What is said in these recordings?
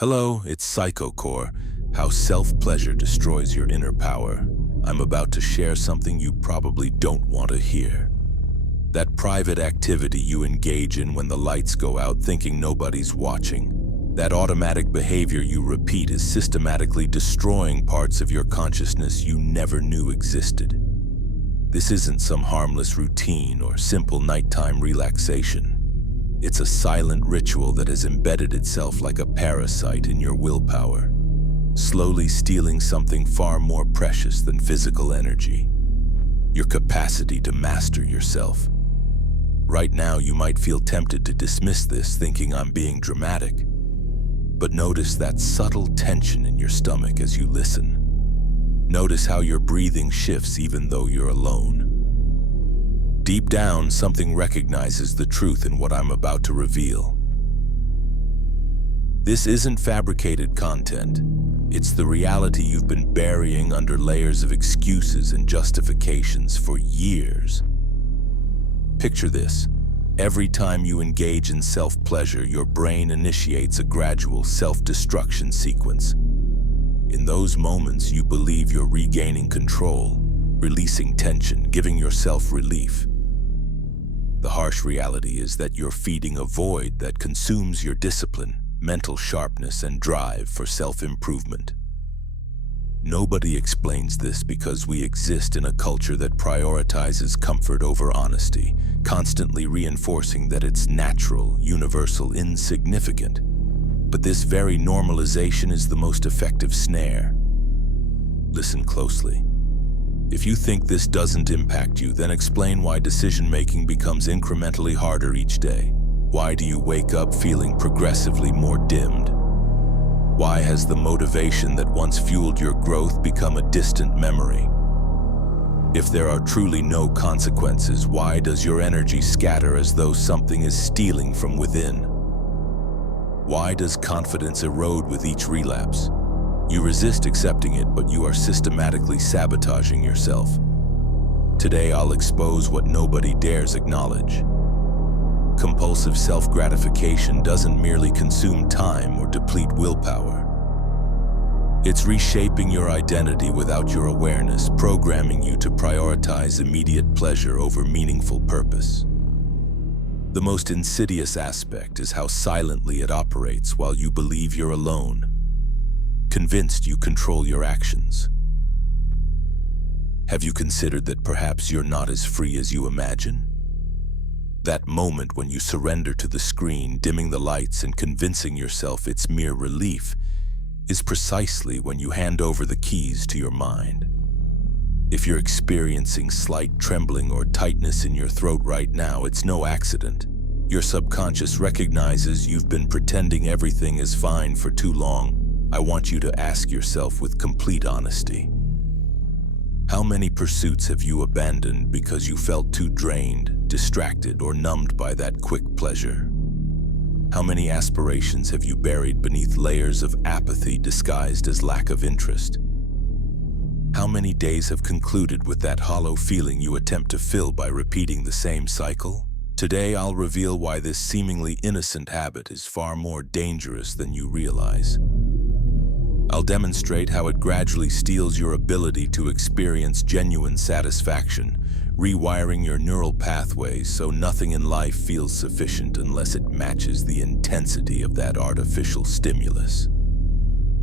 Hello, it's PSYCHOCORE, how self-pleasure destroys your inner power. I'm about to share something you probably don't want to hear. That private activity you engage in when the lights go out thinking nobody's watching. That automatic behavior you repeat is systematically destroying parts of your consciousness you never knew existed. This isn't some harmless routine or simple nighttime relaxation. It's a silent ritual that has embedded itself like a parasite in your willpower, slowly stealing something far more precious than physical energy, your capacity to master yourself. Right now, you might feel tempted to dismiss this, thinking I'm being dramatic. But notice that subtle tension in your stomach as you listen. Notice how your breathing shifts even though you're alone. Deep down, something recognizes the truth in what I'm about to reveal. This isn't fabricated content. It's the reality you've been burying under layers of excuses and justifications for years. Picture this. Every time you engage in self-pleasure, your brain initiates a gradual self-destruction sequence. In those moments, you believe you're regaining control, releasing tension, giving yourself relief. The harsh reality is that you're feeding a void that consumes your discipline, mental sharpness, and drive for self-improvement. Nobody explains this because we exist in a culture that prioritizes comfort over honesty, constantly reinforcing that it's natural, universal, insignificant. But this very normalization is the most effective snare. Listen closely. If you think this doesn't impact you, then explain why decision-making becomes incrementally harder each day. Why do you wake up feeling progressively more dimmed? Why has the motivation that once fueled your growth become a distant memory? If there are truly no consequences, why does your energy scatter as though something is stealing from within? Why does confidence erode with each relapse? You resist accepting it, but you are systematically sabotaging yourself. Today, I'll expose what nobody dares acknowledge. Compulsive self-gratification doesn't merely consume time or deplete willpower. It's reshaping your identity without your awareness, programming you to prioritize immediate pleasure over meaningful purpose. The most insidious aspect is how silently it operates while you believe you're alone, convinced you control your actions. Have you considered that perhaps you're not as free as you imagine? That moment when you surrender to the screen, dimming the lights and convincing yourself it's mere relief, is precisely when you hand over the keys to your mind. If you're experiencing slight trembling or tightness in your throat right now, it's no accident. Your subconscious recognizes you've been pretending everything is fine for too long. I want you to ask yourself with complete honesty. How many pursuits have you abandoned because you felt too drained, distracted, or numbed by that quick pleasure? How many aspirations have you buried beneath layers of apathy disguised as lack of interest? How many days have concluded with that hollow feeling you attempt to fill by repeating the same cycle? Today, I'll reveal why this seemingly innocent habit is far more dangerous than you realize. I'll demonstrate how it gradually steals your ability to experience genuine satisfaction, rewiring your neural pathways so nothing in life feels sufficient unless it matches the intensity of that artificial stimulus.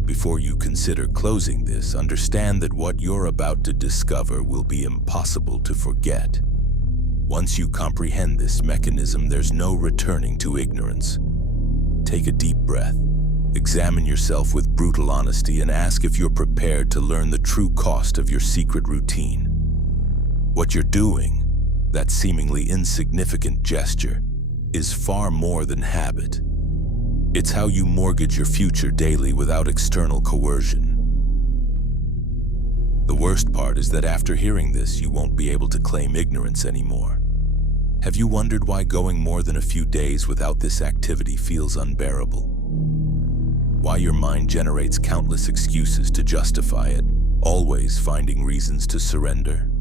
Before you consider closing this, understand that what you're about to discover will be impossible to forget. Once you comprehend this mechanism, there's no returning to ignorance. Take a deep breath. Examine yourself with brutal honesty and ask if you're prepared to learn the true cost of your secret routine. What you're doing, that seemingly insignificant gesture, is far more than habit. It's how you mortgage your future daily without external coercion. The worst part is that after hearing this, you won't be able to claim ignorance anymore. Have you wondered why going more than a few days without this activity feels unbearable? Why your mind generates countless excuses to justify it, always finding reasons to surrender?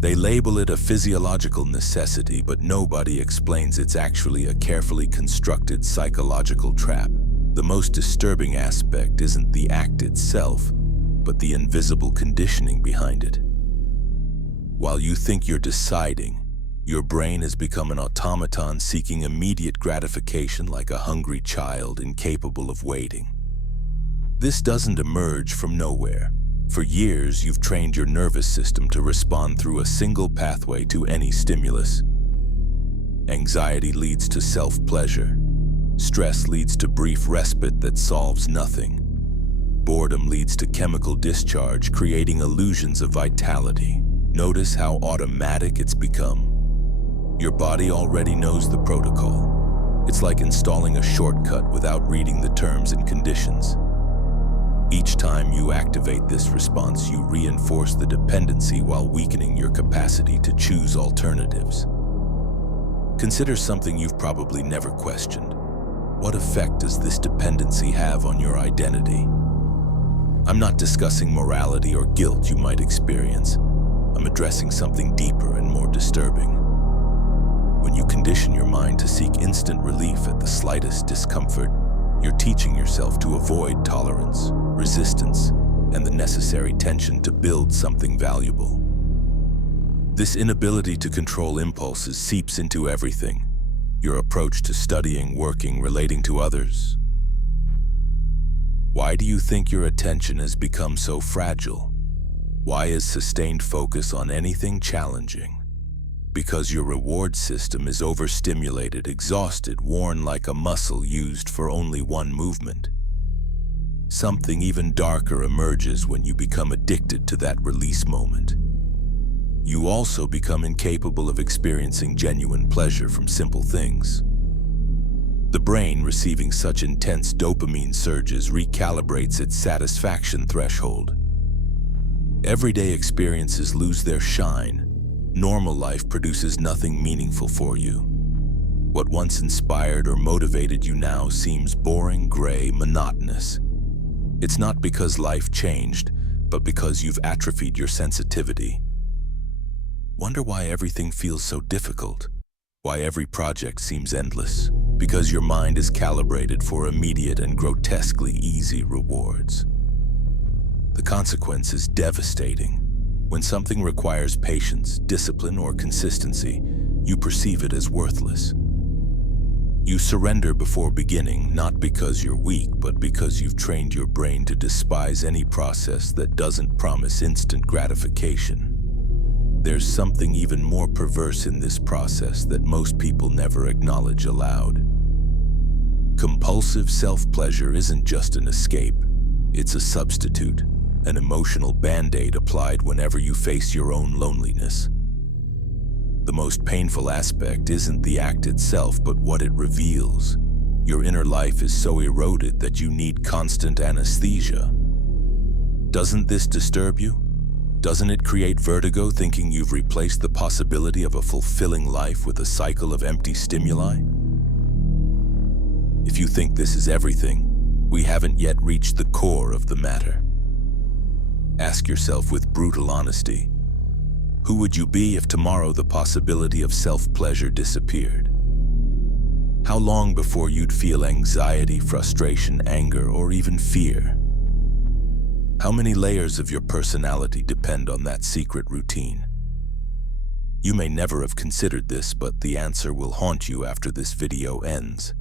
They label it a physiological necessity, but nobody explains it's actually a carefully constructed psychological trap. The most disturbing aspect isn't the act itself, but the invisible conditioning behind it. While you think you're deciding, your brain has become an automaton seeking immediate gratification like a hungry child incapable of waiting. This doesn't emerge from nowhere. For years, you've trained your nervous system to respond through a single pathway to any stimulus. Anxiety leads to self-pleasure. Stress leads to brief respite that solves nothing. Boredom leads to chemical discharge, creating illusions of vitality. Notice how automatic it's become. Your body already knows the protocol. It's like installing a shortcut without reading the terms and conditions. Each time you activate this response, you reinforce the dependency while weakening your capacity to choose alternatives. Consider something you've probably never questioned. What effect does this dependency have on your identity? I'm not discussing morality or guilt you might experience. I'm addressing something deeper and more disturbing. When you condition your mind to seek instant relief at the slightest discomfort, you're teaching yourself to avoid tolerance, resistance, and the necessary tension to build something valuable. This inability to control impulses seeps into everything: your approach to studying, working, relating to others. Why do you think your attention has become so fragile? Why is sustained focus on anything challenging? Because your reward system is overstimulated, exhausted, worn like a muscle used for only one movement. Something even darker emerges when you become addicted to that release moment. You also become incapable of experiencing genuine pleasure from simple things. The brain, receiving such intense dopamine surges, recalibrates its satisfaction threshold. Everyday experiences lose their shine. Normal life produces nothing meaningful for you. What once inspired or motivated you now seems boring, gray, monotonous. It's not because life changed, but because you've atrophied your sensitivity. Wonder why everything feels so difficult? Why every project seems endless? Because your mind is calibrated for immediate and grotesquely easy rewards. The consequence is devastating. When something requires patience, discipline, or consistency, you perceive it as worthless. You surrender before beginning, not because you're weak, but because you've trained your brain to despise any process that doesn't promise instant gratification. There's something even more perverse in this process that most people never acknowledge aloud. Compulsive self-pleasure isn't just an escape, it's a substitute. An emotional band-aid applied whenever you face your own loneliness. The most painful aspect isn't the act itself, but what it reveals. Your inner life is so eroded that you need constant anesthesia. Doesn't this disturb you? Doesn't it create vertigo thinking you've replaced the possibility of a fulfilling life with a cycle of empty stimuli? If you think this is everything, we haven't yet reached the core of the matter. Ask yourself with brutal honesty, who would you be if tomorrow the possibility of self-pleasure disappeared? How long before you'd feel anxiety, frustration, anger, or even fear? How many layers of your personality depend on that secret routine? You may never have considered this, but the answer will haunt you after this video ends.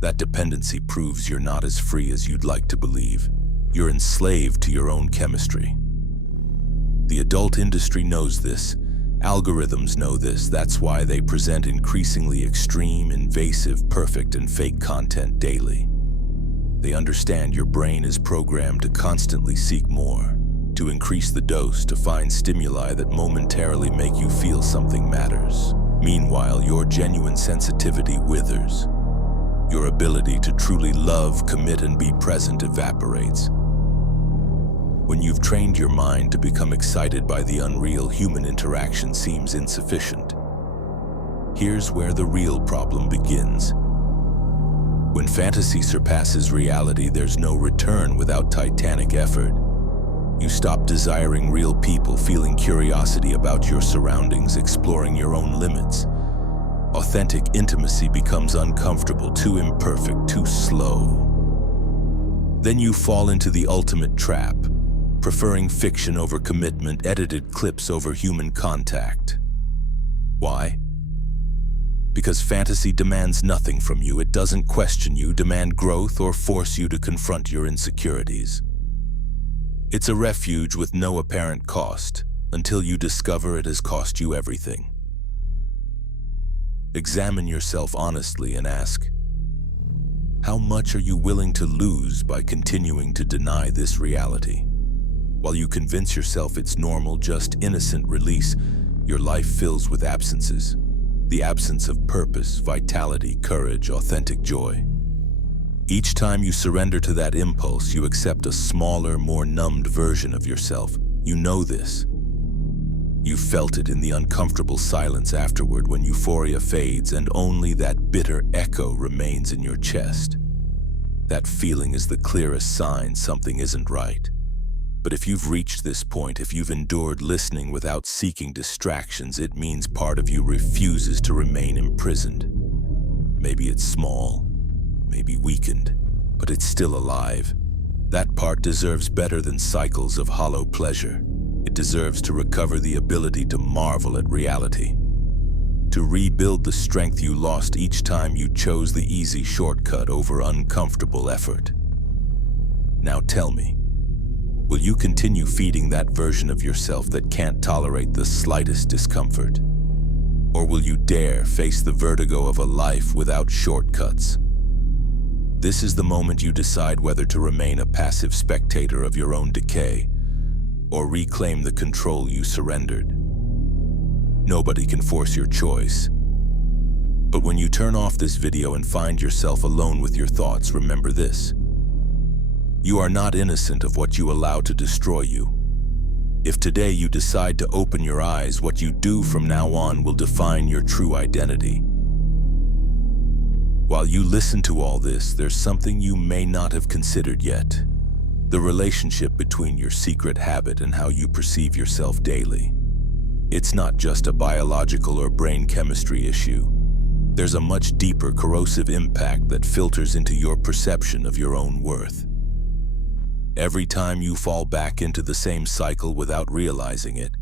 That dependency proves you're not as free as you'd like to believe. You're enslaved to your own chemistry. The adult industry knows this. Algorithms know this. That's why they present increasingly extreme, invasive, perfect, and fake content daily. They understand your brain is programmed to constantly seek more, to increase the dose, to find stimuli that momentarily make you feel something matters. Meanwhile, your genuine sensitivity withers. Your ability to truly love, commit, and be present evaporates. When you've trained your mind to become excited by the unreal, human interaction seems insufficient. Here's where the real problem begins. When fantasy surpasses reality, there's no return without titanic effort. You stop desiring real people, feeling curiosity about your surroundings, exploring your own limits. Authentic intimacy becomes uncomfortable, too imperfect, too slow. Then you fall into the ultimate trap, preferring fiction over commitment, edited clips over human contact. Why? Because fantasy demands nothing from you. It doesn't question you, demand growth, or force you to confront your insecurities. It's a refuge with no apparent cost, until you discover it has cost you everything. Examine yourself honestly and ask, how much are you willing to lose by continuing to deny this reality? While you convince yourself it's normal, just innocent release, your life fills with absences. The absence of purpose, vitality, courage, authentic joy. Each time you surrender to that impulse, you accept a smaller, more numbed version of yourself. You know this. You felt it in the uncomfortable silence afterward when euphoria fades and only that bitter echo remains in your chest. That feeling is the clearest sign something isn't right. But if you've reached this point, if you've endured listening without seeking distractions, it means part of you refuses to remain imprisoned. Maybe it's small, maybe weakened, but it's still alive. That part deserves better than cycles of hollow pleasure. It deserves to recover the ability to marvel at reality, to rebuild the strength you lost each time you chose the easy shortcut over uncomfortable effort. Now tell me, will you continue feeding that version of yourself that can't tolerate the slightest discomfort? Or will you dare face the vertigo of a life without shortcuts? This is the moment you decide whether to remain a passive spectator of your own decay, or reclaim the control you surrendered. Nobody can force your choice. But when you turn off this video and find yourself alone with your thoughts, remember this. You are not innocent of what you allow to destroy you. If today you decide to open your eyes, what you do from now on will define your true identity. While you listen to all this, there's something you may not have considered yet. The relationship between your secret habit and how you perceive yourself daily. It's not just a biological or brain chemistry issue. There's a much deeper corrosive impact that filters into your perception of your own worth. Every time you fall back into the same cycle without realizing it,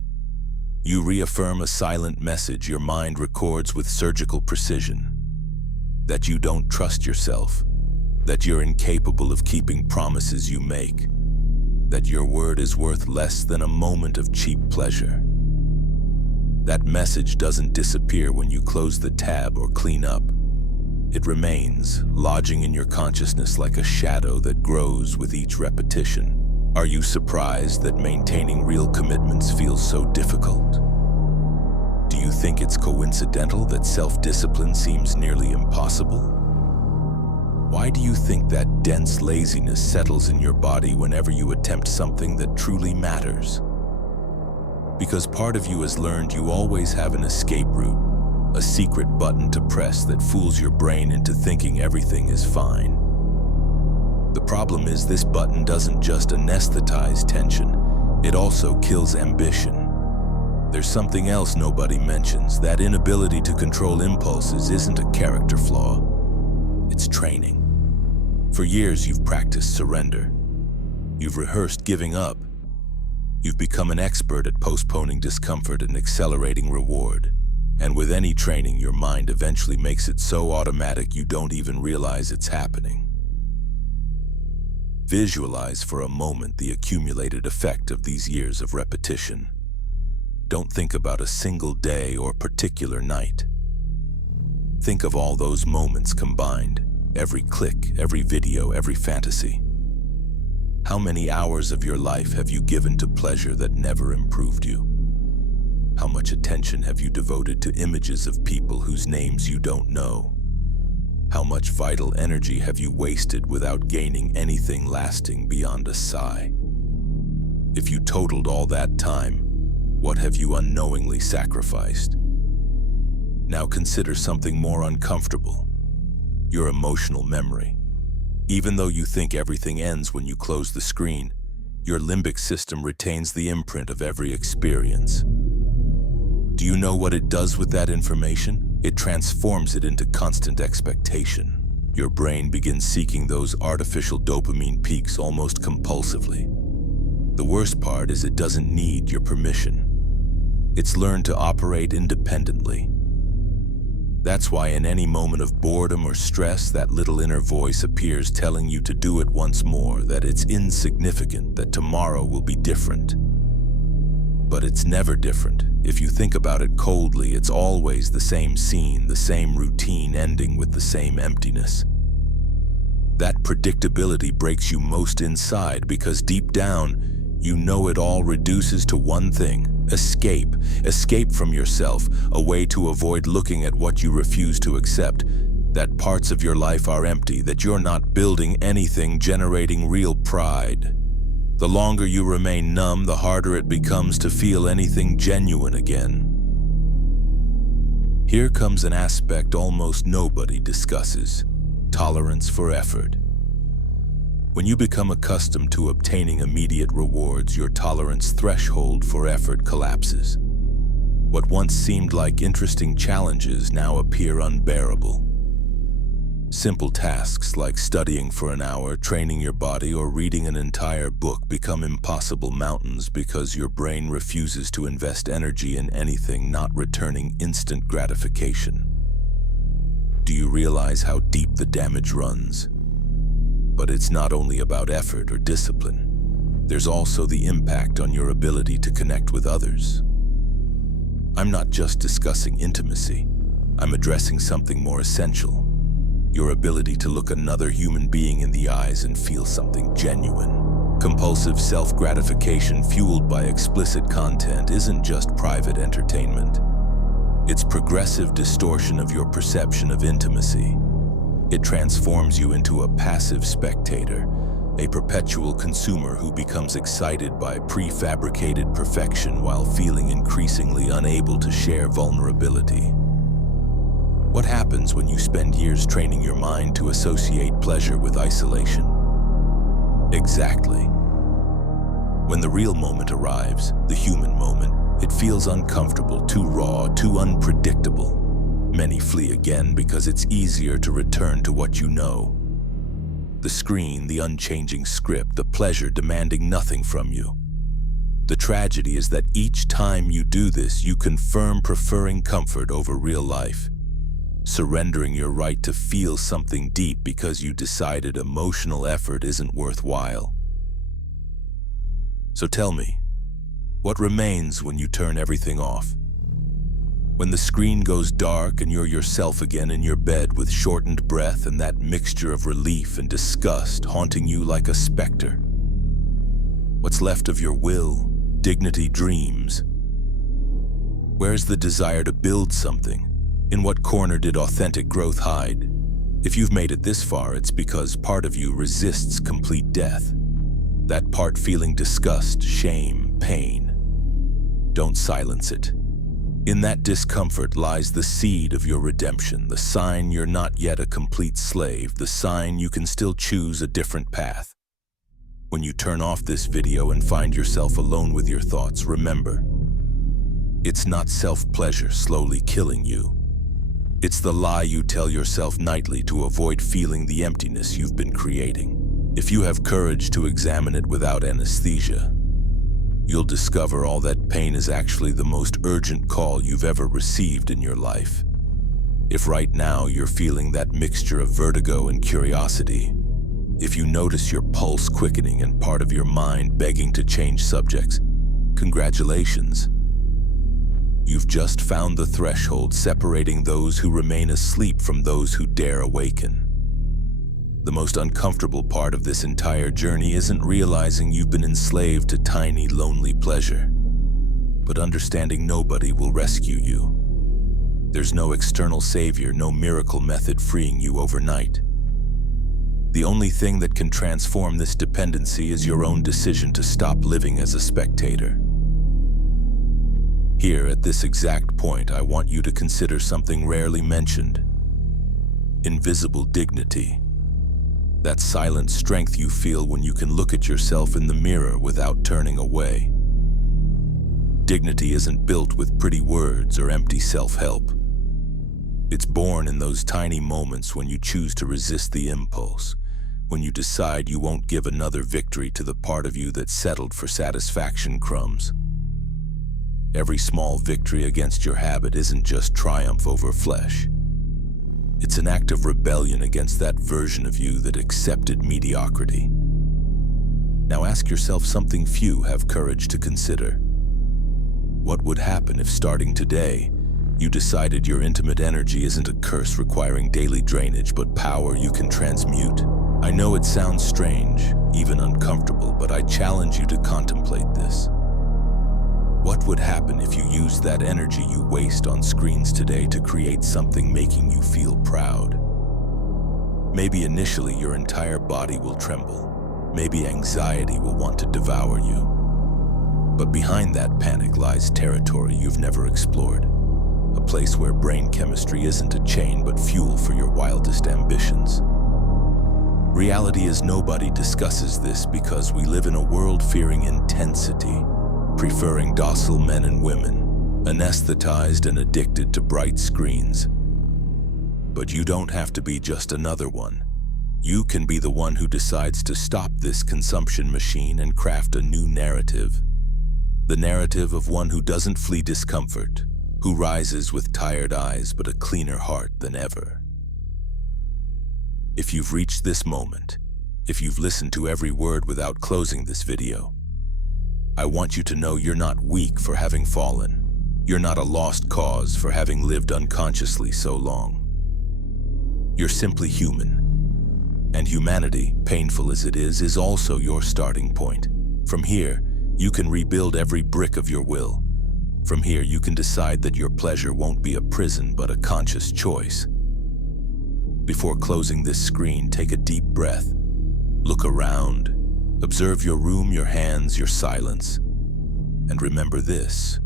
you reaffirm a silent message your mind records with surgical precision. That you don't trust yourself. That you're incapable of keeping promises you make, that your word is worth less than a moment of cheap pleasure. That message doesn't disappear when you close the tab or clean up. It remains, lodging in your consciousness like a shadow that grows with each repetition. Are you surprised that maintaining real commitments feels so difficult? Do you think it's coincidental that self-discipline seems nearly impossible? Why do you think that dense laziness settles in your body whenever you attempt something that truly matters? Because part of you has learned you always have an escape route, a secret button to press that fools your brain into thinking everything is fine. The problem is this button doesn't just anesthetize tension, it also kills ambition. There's something else nobody mentions. That inability to control impulses isn't a character flaw, it's training. For years, you've practiced surrender. You've rehearsed giving up. You've become an expert at postponing discomfort and accelerating reward. And with any training, your mind eventually makes it so automatic you don't even realize it's happening. Visualize for a moment the accumulated effect of these years of repetition. Don't think about a single day or particular night. Think of all those moments combined. Every click, every video, every fantasy. How many hours of your life have you given to pleasure that never improved you? How much attention have you devoted to images of people whose names you don't know? How much vital energy have you wasted without gaining anything lasting beyond a sigh? If you totaled all that time, what have you unknowingly sacrificed? Now consider something more uncomfortable. Your emotional memory. Even though you think everything ends when you close the screen, your limbic system retains the imprint of every experience. Do you know what it does with that information? it transforms it into constant expectation. Your brain begins seeking those artificial dopamine peaks almost compulsively. The worst part is it doesn't need your permission. It's learned to operate independently. That's why in any moment of boredom or stress, that little inner voice appears telling you to do it once more, that it's insignificant, that tomorrow will be different. But it's never different. If you think about it coldly, it's always the same scene, the same routine ending with the same emptiness. That predictability breaks you most inside because deep down, you know it all reduces to one thing: escape. Escape from yourself, a way to avoid looking at what you refuse to accept, that parts of your life are empty, that you're not building anything generating real pride. The longer you remain numb, the harder it becomes to feel anything genuine again. Here comes an aspect almost nobody discusses: tolerance for effort. When you become accustomed to obtaining immediate rewards, your tolerance threshold for effort collapses. What once seemed like interesting challenges now appear unbearable. Simple tasks like studying for an hour, training your body, or reading an entire book become impossible mountains because your brain refuses to invest energy in anything not returning instant gratification. Do you realize how deep the damage runs? But it's not only about effort or discipline. There's also the impact on your ability to connect with others. I'm not just discussing intimacy. I'm addressing something more essential: your ability to look another human being in the eyes and feel something genuine. Compulsive self-gratification fueled by explicit content isn't just private entertainment. It's progressive distortion of your perception of intimacy. It transforms you into a passive spectator, a perpetual consumer who becomes excited by prefabricated perfection while feeling increasingly unable to share vulnerability. What happens when you spend years training your mind to associate pleasure with isolation? Exactly. When the real moment arrives, the human moment, it feels uncomfortable, too raw, too unpredictable. Many flee again because it's easier to return to what you know. The screen, the unchanging script, the pleasure demanding nothing from you. The tragedy is that each time you do this, you confirm preferring comfort over real life, surrendering your right to feel something deep because you decided emotional effort isn't worthwhile. So tell me, what remains when you turn everything off? When the screen goes dark and you're yourself again in your bed with shortened breath and that mixture of relief and disgust haunting you like a specter. What's left of your will, dignity, dreams? Where's the desire to build something? In what corner did authentic growth hide? If you've made it this far, it's because part of you resists complete death. That part feeling disgust, shame, pain. Don't silence it. In that discomfort lies the seed of your redemption, the sign you're not yet a complete slave, the sign you can still choose a different path. When you turn off this video and find yourself alone with your thoughts, remember, it's not self-pleasure slowly killing you. It's the lie you tell yourself nightly to avoid feeling the emptiness you've been creating. If you have courage to examine it without anesthesia, you'll discover all that pain is actually the most urgent call you've ever received in your life. If right now you're feeling that mixture of vertigo and curiosity, if you notice your pulse quickening and part of your mind begging to change subjects, congratulations. You've just found the threshold separating those who remain asleep from those who dare awaken. The most uncomfortable part of this entire journey isn't realizing you've been enslaved to tiny, lonely pleasure, but understanding nobody will rescue you. There's no external savior, no miracle method freeing you overnight. The only thing that can transform this dependency is your own decision to stop living as a spectator. Here, at this exact point, I want you to consider something rarely mentioned: invisible dignity. That silent strength you feel when you can look at yourself in the mirror without turning away. Dignity isn't built with pretty words or empty self-help. It's born in those tiny moments when you choose to resist the impulse, when you decide you won't give another victory to the part of you that settled for satisfaction crumbs. Every small victory against your habit isn't just triumph over flesh. It's an act of rebellion against that version of you that accepted mediocrity. Now ask yourself something few have courage to consider. What would happen if starting today, you decided your intimate energy isn't a curse requiring daily drainage, but power you can transmute? I know it sounds strange, even uncomfortable, but I challenge you to contemplate this. What would happen if you used that energy you waste on screens today to create something making you feel proud? Maybe initially your entire body will tremble. Maybe anxiety will want to devour you. But behind that panic lies territory you've never explored. A place where brain chemistry isn't a chain but fuel for your wildest ambitions. Reality is nobody discusses this because we live in a world fearing intensity, preferring docile men and women, anesthetized and addicted to bright screens. But you don't have to be just another one. You can be the one who decides to stop this consumption machine and craft a new narrative. The narrative of one who doesn't flee discomfort, who rises with tired eyes but a cleaner heart than ever. If you've reached this moment, if you've listened to every word without closing this video, I want you to know you're not weak for having fallen. You're not a lost cause for having lived unconsciously so long. You're simply human. And humanity, painful as it is also your starting point. From here, you can rebuild every brick of your will. From here, you can decide that your pleasure won't be a prison but a conscious choice. Before closing this screen, take a deep breath. Look around. Observe your room, your hands, your silence. And remember this.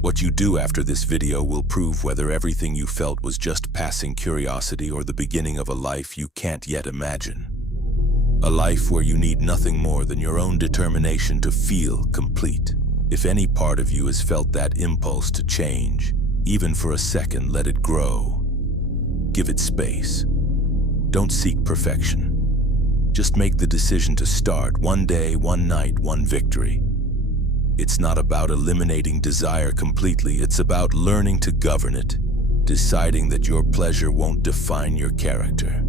What you do after this video will prove whether everything you felt was just passing curiosity or the beginning of a life you can't yet imagine. A life where you need nothing more than your own determination to feel complete. If any part of you has felt that impulse to change, even for a second, let it grow. Give it space. Don't seek perfection. Just make the decision to start, one day, one night, one victory. It's not about eliminating desire completely, it's about learning to govern it, deciding that your pleasure won't define your character.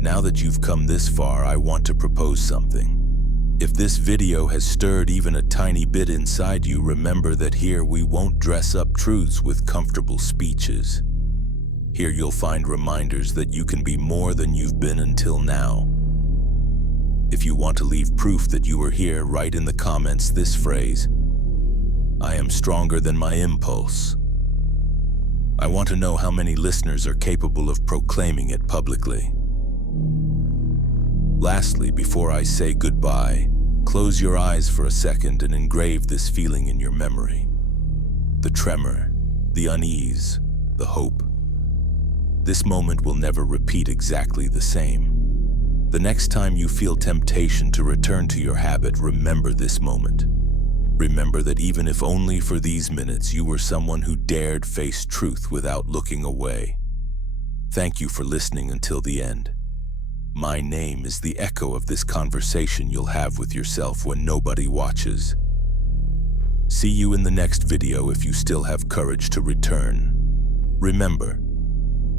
Now that you've come this far, I want to propose something. If this video has stirred even a tiny bit inside you, remember that here we won't dress up truths with comfortable speeches. Here you'll find reminders that you can be more than you've been until now. If you want to leave proof that you were here, write in the comments this phrase: I am stronger than my impulse. I want to know how many listeners are capable of proclaiming it publicly. Lastly, before I say goodbye, close your eyes for a second and engrave this feeling in your memory. The tremor, the unease, the hope. This moment will never repeat exactly the same. The next time you feel temptation to return to your habit, remember this moment. Remember that even if only for these minutes, you were someone who dared face truth without looking away. Thank you for listening until the end. My name is the echo of this conversation you'll have with yourself when nobody watches. See you in the next video if you still have courage to return. Remember,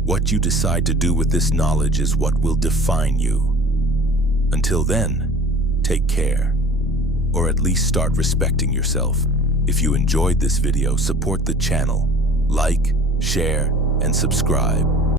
what you decide to do with this knowledge is what will define you. Until then, take care, or at least start respecting yourself. If you enjoyed this video, support the channel, like, share, and subscribe.